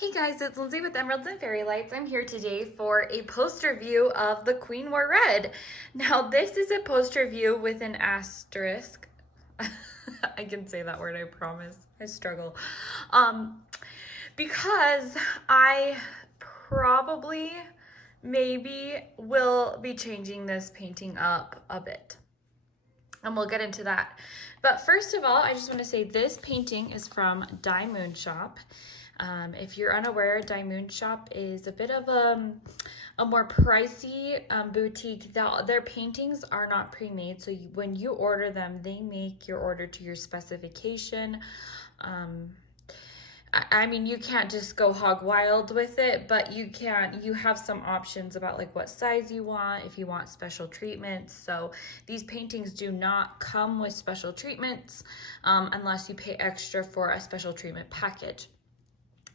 Hey guys, it's Lindsay with Emeralds and Fairy Lights. I'm here today for a poster view of the Queen Wore Red. Now this is a poster view with an asterisk. I can say that word, I promise. I struggle. Because I probably maybe will be changing this painting up a bit. And we'll get into that. But first of all, I just want to say this painting is from DIYmoonshop. If you're unaware, DIYmoonshop is a bit of a more pricey boutique. Their paintings are not pre-made, so when you order them, they make your order to your specification. I mean, you can't just go hog wild with it, but you have some options about like what size you want, if you want special treatments. So these paintings do not come with special treatments unless you pay extra for a special treatment package.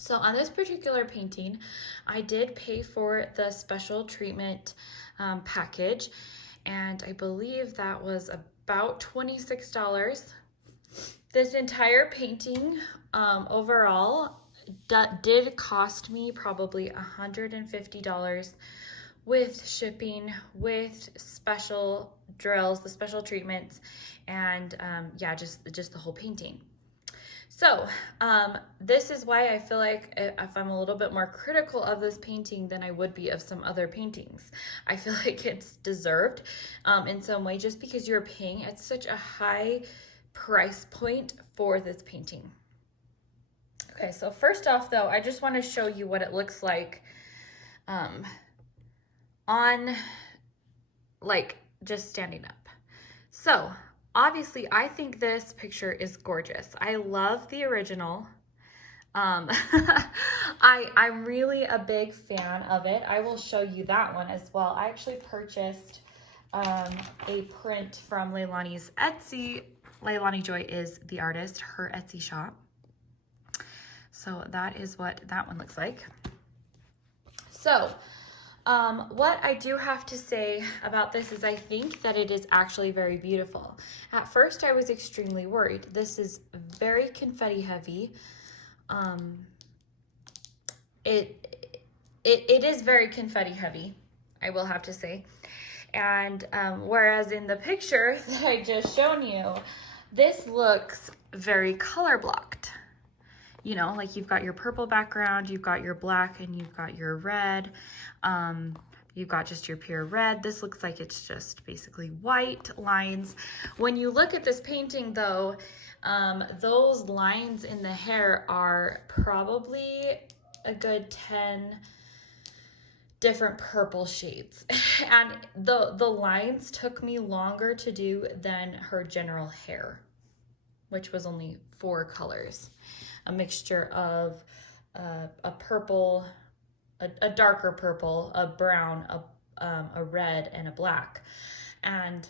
So on this particular painting, I did pay for the special treatment package, and I believe that was about $26. This entire painting overall did cost me probably $150 with shipping, with special drills, the special treatments, and yeah, just the whole painting. So this is why I feel like if I'm a little bit more critical of this painting than I would be of some other paintings. I feel like it's deserved in some way, just because you're paying at such a high price point for this painting. Okay, so first off though, I just want to show you what it looks like on like just standing up. So obviously, I think this picture is gorgeous. I love the original. I'm really a big fan of it. I will show you that one as well. I actually purchased a print from Leilani's Etsy. Leilani Joy is the artist, her Etsy shop. So that is what that one looks like. So what I do have to say about this is I think that it is actually very beautiful. At first, I was extremely worried. This is very confetti heavy. It is very confetti heavy, I will have to say. And whereas in the picture that I just shown you, this looks very color blocked. You know, like you've got your purple background, you've got your black, and you've got your red. You've got just your pure red. This looks like it's just basically white lines. When you look at this painting though, those lines in the hair are probably a good 10 different purple shades. And the lines took me longer to do than her general hair, which was only 4 colors. A mixture of a purple, a darker purple, a brown, a red, and a black. And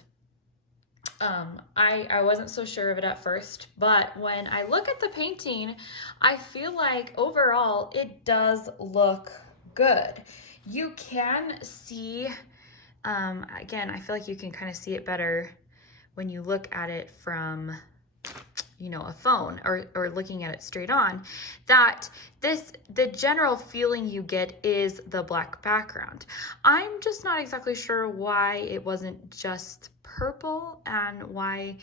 I wasn't so sure of it at first, but when I look at the painting, I feel like overall it does look good. You can see, again, I feel like you can kind of see it better when you look at it from, you know, a phone or looking at it straight on, that the general feeling you get is the black background. I'm just not exactly sure why it wasn't just purple and why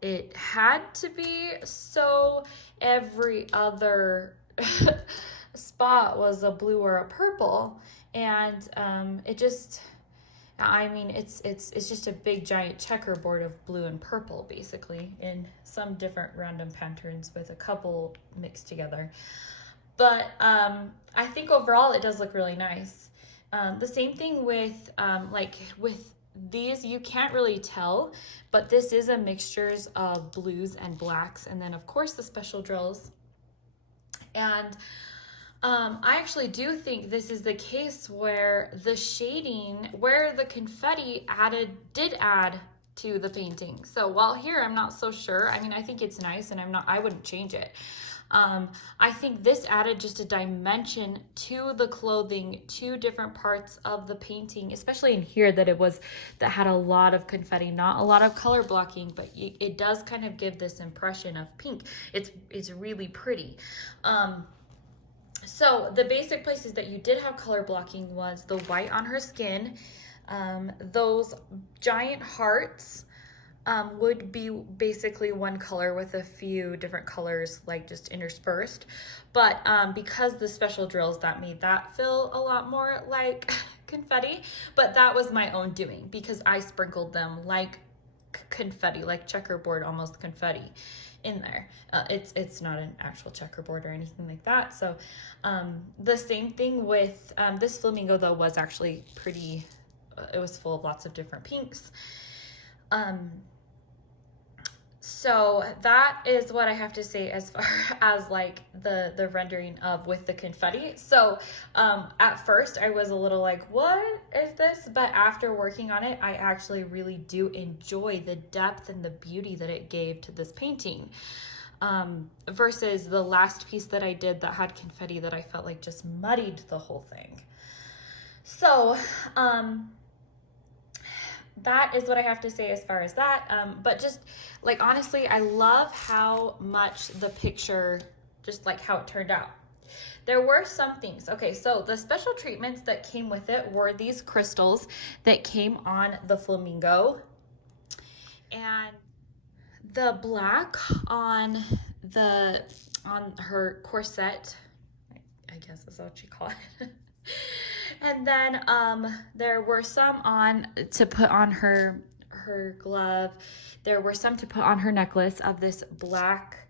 it had to be so every other spot was a blue or a purple. And it just, I mean, it's just a big giant checkerboard of blue and purple, basically, in some different random patterns with a couple mixed together. But I think overall it does look really nice. The same thing with, like with these, you can't really tell, but this is a mixtures of blues and blacks, and then of course the special drills. And I actually do think this is the case where the shading, where the confetti did add to the painting. So while here I'm not so sure. I mean, I think it's nice and I wouldn't change it. I think this added just a dimension to the clothing, to different parts of the painting, especially in here that had a lot of confetti, not a lot of color blocking, but it does kind of give this impression of pink. It's really pretty. So the basic places that you did have color blocking was the white on her skin. Those giant hearts would be basically one color with a few different colors like just interspersed. But because the special drills, that made that feel a lot more like confetti, but that was my own doing because I sprinkled them like confetti, like checkerboard almost confetti in there. It's not an actual checkerboard or anything like that. So the same thing with this flamingo though was actually pretty, it was full of lots of different pinks. So that is what I have to say as far as like the rendering of with the confetti. So at first I was a little like, what is this? But after working on it, I actually really do enjoy the depth and the beauty that it gave to this painting. Versus the last piece that I did that had confetti that I felt like just muddied the whole thing. So that is what I have to say as far as that. But just like, honestly, I love how much the picture, just like how it turned out. There were some things. Okay, so the special treatments that came with it were these crystals that came on the flamingo. And the black on her corset, I guess is what you call it. And then there were some on to put on her glove. There were some to put on her necklace of this black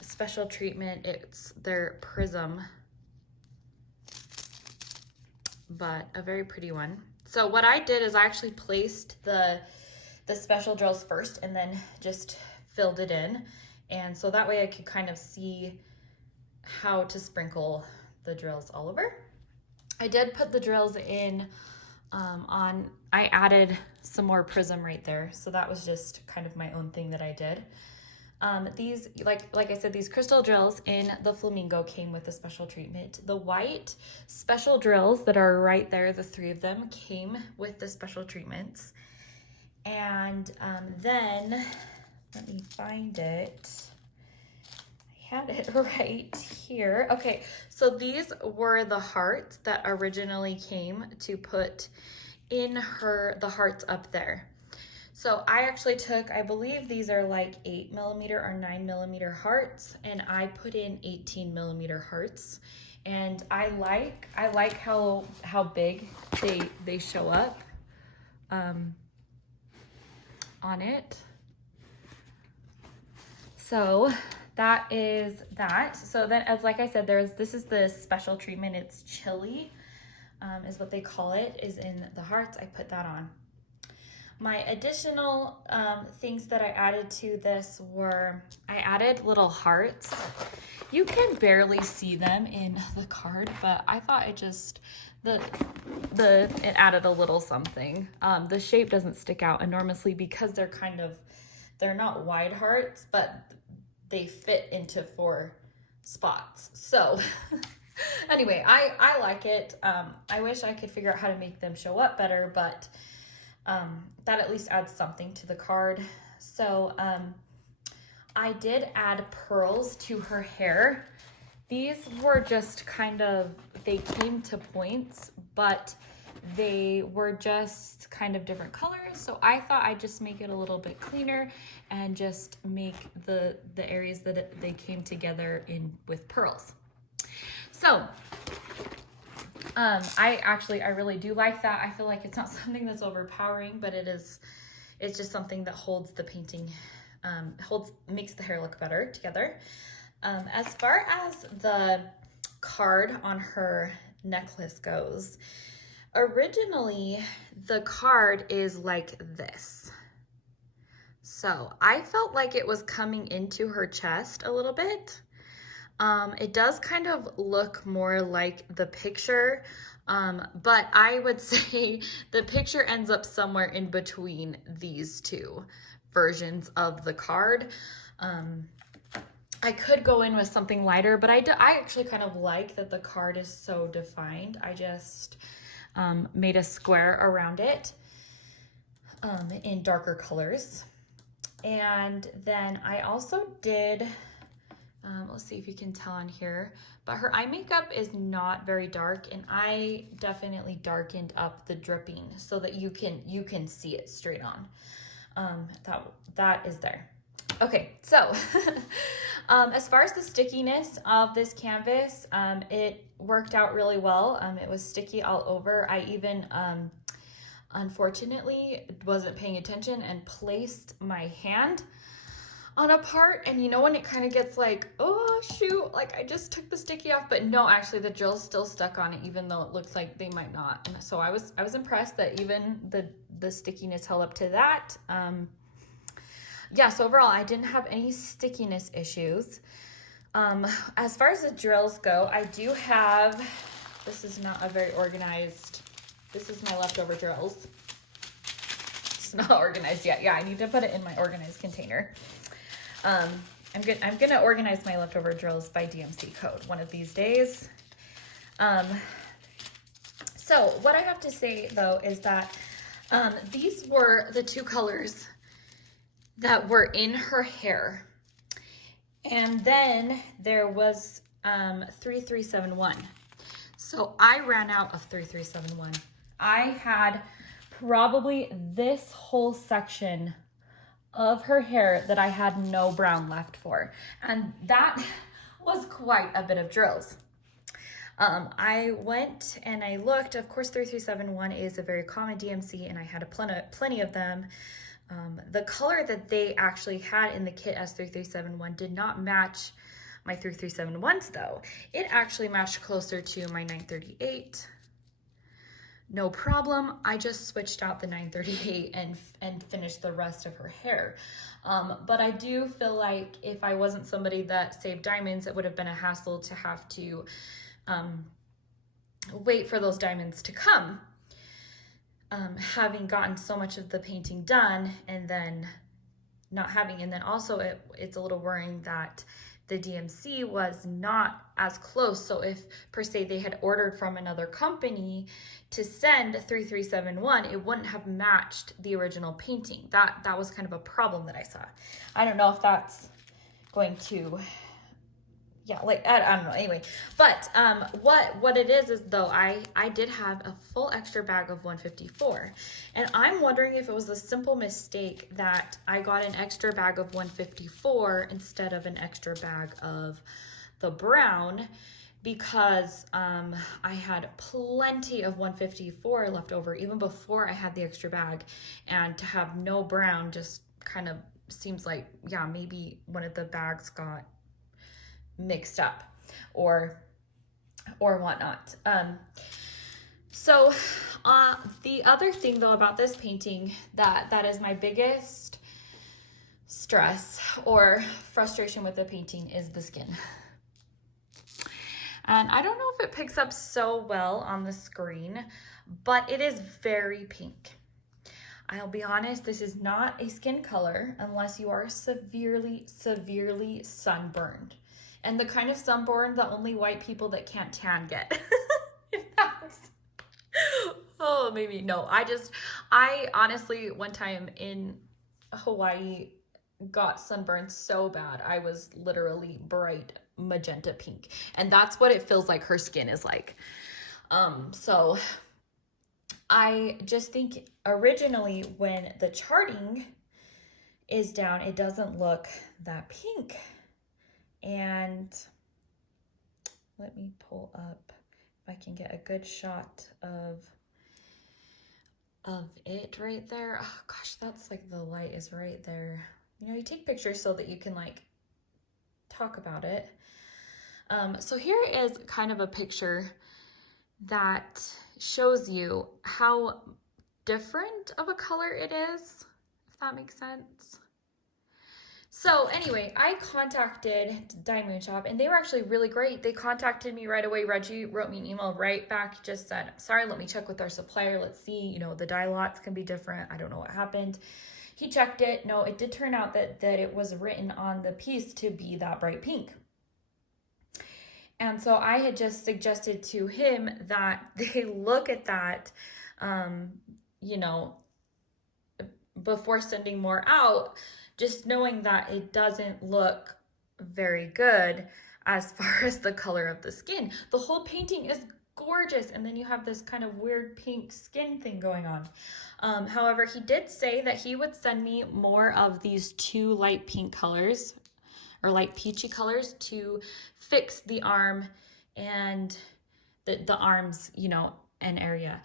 special treatment. It's their prism, but a very pretty one. So what I did is I actually placed the special drills first and then just filled it in. And so that way I could kind of see how to sprinkle the drills all over. I did put the drills in I added some more prism right there. So that was just kind of my own thing that I did. These, like I said, these crystal drills in the flamingo came with a special treatment. The white special drills that are right there, the 3 of them, came with the special treatments. And then, let me find it. I had it right here. Okay, so these were the hearts that originally came to put in the hearts up there. So I actually took, I believe these are like 8mm or 9mm hearts, and I put in 18mm hearts. And I like how big they show up on it. So that is that. So then, as like I said, this is the special treatment. It's chili, is what they call it, is in the hearts. I put that on. My additional things that I added to this were, I added little hearts. You can barely see them in the card, but I thought it just, it added a little something. The shape doesn't stick out enormously because they're not wide hearts, but they fit into 4 spots. So anyway, I like it. I wish I could figure out how to make them show up better, but that at least adds something to the card. So I did add pearls to her hair. These were just kind of, they came to points, but they were just kind of different colors. So I thought I'd just make it a little bit cleaner and just make the areas that they came together in with pearls. So I really do like that. I feel like it's not something that's overpowering, but it's just something that holds the painting, makes the hair look better together. As far as the card on her necklace goes, originally the card is like this. So I felt like it was coming into her chest a little bit. It does kind of look more like the picture, but I would say the picture ends up somewhere in between these 2 versions of the card. I could go in with something lighter, but I actually kind of like that the card is so defined. I just made a square around it in darker colors. And then I also did Let's see if you can tell on here, but her eye makeup is not very dark, and I definitely darkened up the dripping so that you can see it straight on. That is there. Okay, so as far as the stickiness of this canvas, it worked out really well. It was sticky all over. I even unfortunately wasn't paying attention and placed my hand on a part, and you know when it kind of gets like, oh shoot, like I just took the sticky off, but no, actually the gel's still stuck on it, even though it looks like they might not. And so I was impressed that even the stickiness held up to that. Yeah, so overall I didn't have any stickiness issues. As far as the drills go, I do have, this is not a very organized, this is my leftover drills. It's not organized yet. Yeah, I need to put it in my organized container. I'm gonna organize my leftover drills by DMC code one of these days. So what I have to say though is that these were the two colors that were in her hair. And then there was 3371. So I ran out of 3371. I had probably this whole section of her hair that I had no brown left for. And that was quite a bit of drills. I went and I looked. Of course, 3371 is a very common DMC, and I had plenty of them. The color that they actually had in the kit as 3371 did not match my 3371s though. It actually matched closer to my 938. No problem. I just switched out the 938 and finished the rest of her hair. But I do feel like if I wasn't somebody that saved diamonds, it would have been a hassle to have to wait for those diamonds to come. Having gotten so much of the painting done and then not having, and then also it's a little worrying that the DMC was not as close. So if per se they had ordered from another company to send 3371, it wouldn't have matched the original painting. That was kind of a problem that I saw. I don't know if that's going to, yeah, like, I don't know, anyway. But what it is though, I did have a full extra bag of 154. And I'm wondering if it was a simple mistake that I got an extra bag of 154 instead of an extra bag of the brown, because I had plenty of 154 left over even before I had the extra bag. And to have no brown just kind of seems like, yeah, maybe one of the bags got mixed up or whatnot. So the other thing though about this painting that is my biggest stress or frustration with the painting is the skin. And I don't know if it picks up so well on the screen, but it is very pink. I'll be honest, this is not a skin color unless you are severely, severely sunburned. And the kind of sunburn that only white people that can't tan get. Oh, maybe, no. I honestly, one time in Hawaii, got sunburned so bad. I was literally bright magenta pink. And that's what it feels like her skin is like. So I just think originally when the charting is down, it doesn't look that pink. And let me pull up if I can get a good shot of it right there. Oh gosh, that's like the light is right there. You know, you take pictures so that you can like talk about it. So here is kind of a picture that shows you how different of a color it is, if that makes sense. So anyway, I contacted DIYmoonshop and they were actually really great. They contacted me right away. Reggie wrote me an email right back, just said, sorry, let me check with our supplier. Let's see, you know, the dye lots can be different. I don't know what happened. He checked it. No, it did turn out that it was written on the piece to be that bright pink. And so I had just suggested to him that they look at that, you know, before sending more out, just knowing that it doesn't look very good as far as the color of the skin. The whole painting is gorgeous, and then you have this kind of weird pink skin thing going on. However, he did say that he would send me more of these two light pink colors or light peachy colors to fix the arm and the arms, you know, an area.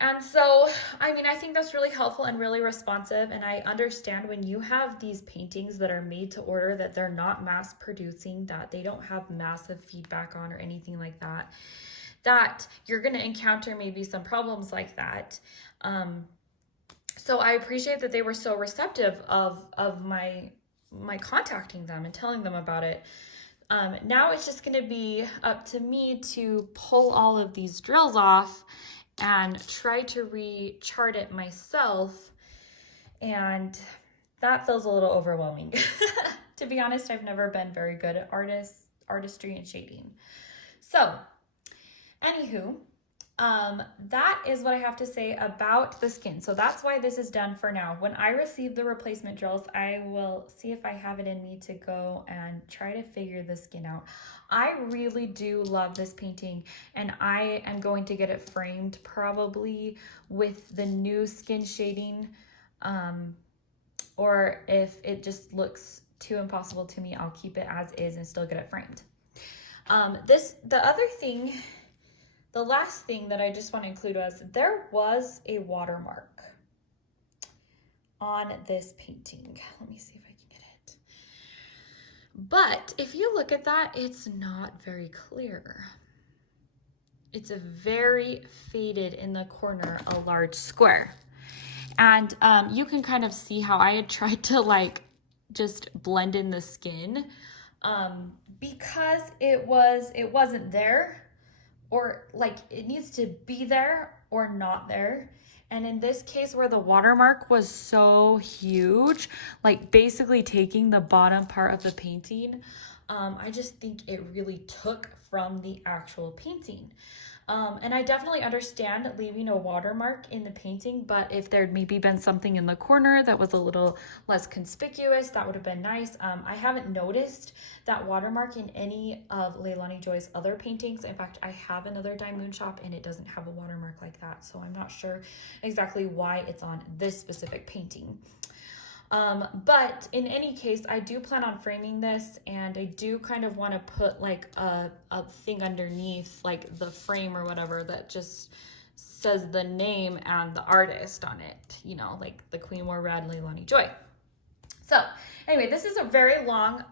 And so, I mean, I think that's really helpful and really responsive. And I understand when you have these paintings that are made to order, that they're not mass producing, that they don't have massive feedback on or anything like that, that you're going to encounter maybe some problems like that. So I appreciate that they were so receptive of my contacting them and telling them about it. Now it's just going to be up to me to pull all of these drills off and try to re-chart it myself, and that feels a little overwhelming. To be honest, I've never been very good at artistry and shading. So, anywho, that is what I have to say about the skin. So that's why this is done for now. When I receive the replacement drills, I will see if I have it in me to go and try to figure the skin out. I really do love this painting, and I am going to get it framed probably with the new skin shading, or if it just looks too impossible to me, I'll keep it as is and still get it framed. The last thing that I just want to include was there was a watermark on this painting. Let me see if I can get it. But if you look at that, it's not very clear. It's a very faded in the corner, a large square. And you can kind of see how I had tried to like just blend in the skin because it wasn't there. Or like it needs to be there or not there. And in this case where the watermark was so huge, like basically taking the bottom part of the painting, I just think it really took from the actual painting. And I definitely understand leaving a watermark in the painting, but if there'd maybe been something in the corner that was a little less conspicuous, that would have been nice. I haven't noticed that watermark in any of Leilani Joy's other paintings. In fact, I have another DIYmoonshop and it doesn't have a watermark like that, so I'm not sure exactly why it's on this specific painting. But in any case, I do plan on framing this, and I do kind of want to put like a thing underneath, like the frame or whatever, that just says the name and the artist on it, you know, like the Queen Wore Red, Leilani Joy. So anyway, this is a very long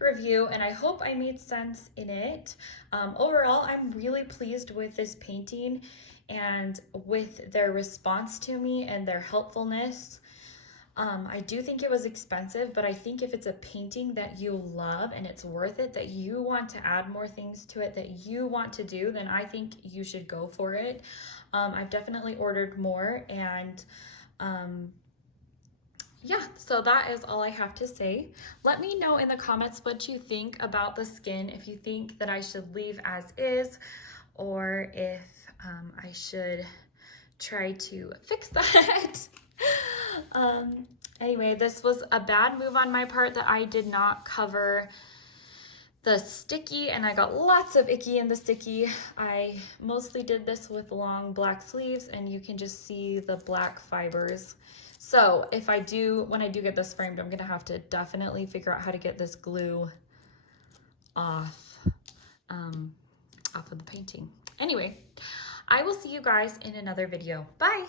review, and I hope I made sense in it. Overall, I'm really pleased with this painting and with their response to me and their helpfulness. I do think it was expensive, but I think if it's a painting that you love and it's worth it, that you want to add more things to it, that you want to do, then I think you should go for it. I've definitely ordered more, and yeah, so that is all I have to say. Let me know in the comments what you think about the skin, if you think that I should leave as is, or if I should try to fix that. Anyway, this was a bad move on my part that I did not cover the sticky, and I got lots of icky in the sticky. I mostly did this with long black sleeves, and you can just see the black fibers. So if I do, when I do get this framed, I'm gonna have to definitely figure out how to get this glue off of the painting. Anyway, I will see you guys in another video. Bye.